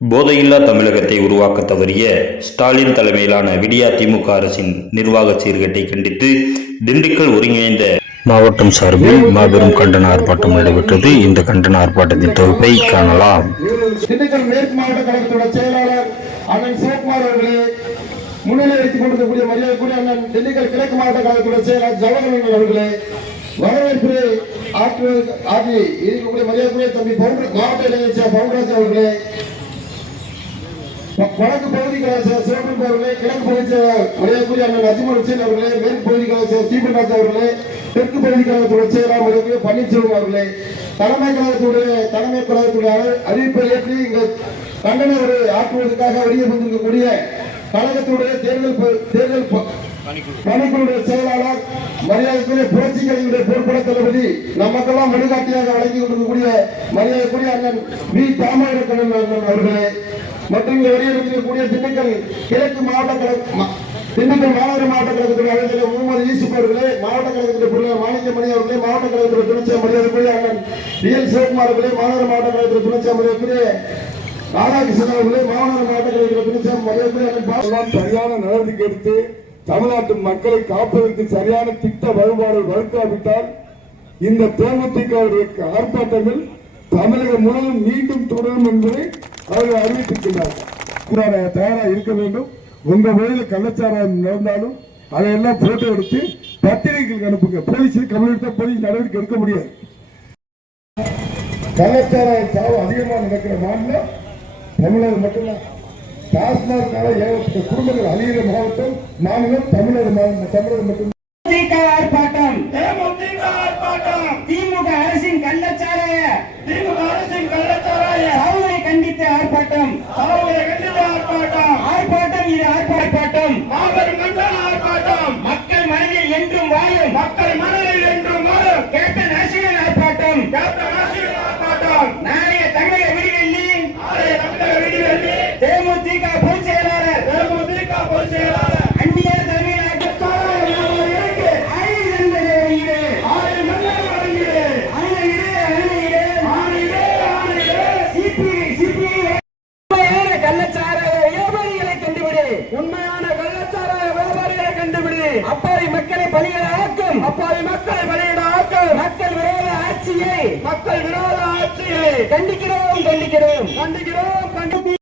போதையில்லா தமிழகத்தை உருவாக்க தவறிய ஸ்டாலின் தலைமையிலான விடியா திமுக அரசின் நிர்வாக சீர்கேட்டை கண்டித்து திண்டுக்கல் ஒருங்கிணைந்த மாவட்டம் சார்பில் மாபெரும் கண்டன ஆர்ப்பாட்டம் நடைபெற்றது. இந்த கண்டன ஆர்ப்பாட்டத்தின் தொகுப்பை காணலாம். திண்டுக்கல் மேற்கு மாவட்ட கழகத்தோட செயலாளர் அண்ணன் சிவகுமார் அவர்களே, முன்னிலை வைத்துக் கொண்டிருக்கக்கூடிய மரியாதைக்குரிய அண்ணன் திண்டுக்கல் கிழக்கு மாவட்ட கழகத்தோட செயலாளர் ஜவஹர்லால் அவர்களே, வரவேற்பு ஆற்றி இருக்கக்கூடிய மரியாதைக்குரிய தம்பி மாவட்ட இளைஞர் பவுன்ராஜ் அவர்களே, வடக்கு பகுதி கலாச்சார சிவபெரும்பு அவர்களே, கிழக்கு பகுதி மரியாதைக்குரிய அண்ணன் அஜிமல் ஹுசேன் அவர்களே, மேற்கு பகுதி கலாச்சார ஸ்ரீபன்ராஜ் அவர்களே, தெற்கு பகுதி கழகத்துடைய செயலாளர் மரியாதைக்குரிய பன்னீர்செல்வம் அவர்களே, தலைமை கழகத்துடைய அறிவிப்பை ஏற்றி இங்கு கண்டன ஒரு ஆற்றுவதற்காக வெளியே வந்திருக்கக்கூடிய கழகத்துடைய தேர்தல் பணிக்குழுடைய செயலாளர் மரியாதைக்குரிய புரட்சி கலைஞருடைய பொறுப்பட தளபதி நமக்கெல்லாம் வழிகாட்டியாக வழங்கி கொண்டிருக்கக்கூடிய மரியாதைக்குரிய அண்ணன் வி தாமரக்கண்ணன் அண்ணன் அவர்களே, மற்றும் வெளியிடக்கூடிய திண்டுக்கல் கிழக்கு திண்டுக்கல் மாநகர மாவட்ட கழகத்துடைய அமைச்சர் முகமது யூசுப் அவர்களே, மாவட்ட கழகத்துடைய பொருளாளர் மாணிக்கமணி அவர்களே, மாவட்ட கழகத்துடைய துணைச்சர் மரியாதைக்குரிய அண்ணன் டி எல் சிவகுமார் அவர்களே, மாநகர மாவட்ட கழகத்துடைய துணைச்சர் மரியாதைக்குரிய ராதாகிருஷ்ணன் அவர்களே, மாநகர மாவட்ட கழகத்துடைய துணைச்சர் மரியாதைக்குரிய அண்ணன் சரியான நடவடிக்கை எடுத்து தமிழ்நாட்டு மக்களை காப்பதற்கு சரியான திட்ட வழிபாடு வகுக்காவிட்டால் இந்த தேமுதிக ஆர்ப்பாட்டங்கள் தமிழகம் முழுவதும் மீண்டும் தொடரும் என்பதை அவர்கள் அறிவித்திருக்கிறார்கள். தயாராக இருக்க வேண்டும். உங்க வழியில் கள்ளச்சாரம் நடந்தாலும் அதையெல்லாம் போட்டோ எடுத்து பத்திரிகைகளுக்கு அனுப்புங்க. போலீஸ் கம்யூனிஸ்ட் போலீஸ் நடவடிக்கை எடுக்க முடியாது. கள்ளச்சாராய சாவு அதிகமாக நடக்கிற மாநிலம் தமிழகம் மட்டும்தான். டாஸ்மார்க்காக ஏகப்பட்ட குடும்பங்கள் அழிகிற மாநிலம் தமிழகம் மட்டும். ஆர்ப்பாட்டம் திமுக அரசின் கள்ளச்சாராய சாவுகளை கண்டித்த ஆர்ப்பாட்டம் இது ஆர்ப்பாட்டம் மக்கள் மனதில் என்றும் வாழும் கேப்டன் ஆசிரியர் ஆர்ப்பாட்டம் நாளைய தமிழக விடிவெள்ளி தேமுதிக பொதுச் செயலாளர் அந்நியர் தலைமையில் உண்மையான கள்ளச்சாராய வியாபாரிகளை கண்டுபிடி. அப்பாவி மக்களை பலிகளாக்கும் மக்கள் விரோத ஆட்சியை கண்டிக்கிறோம்.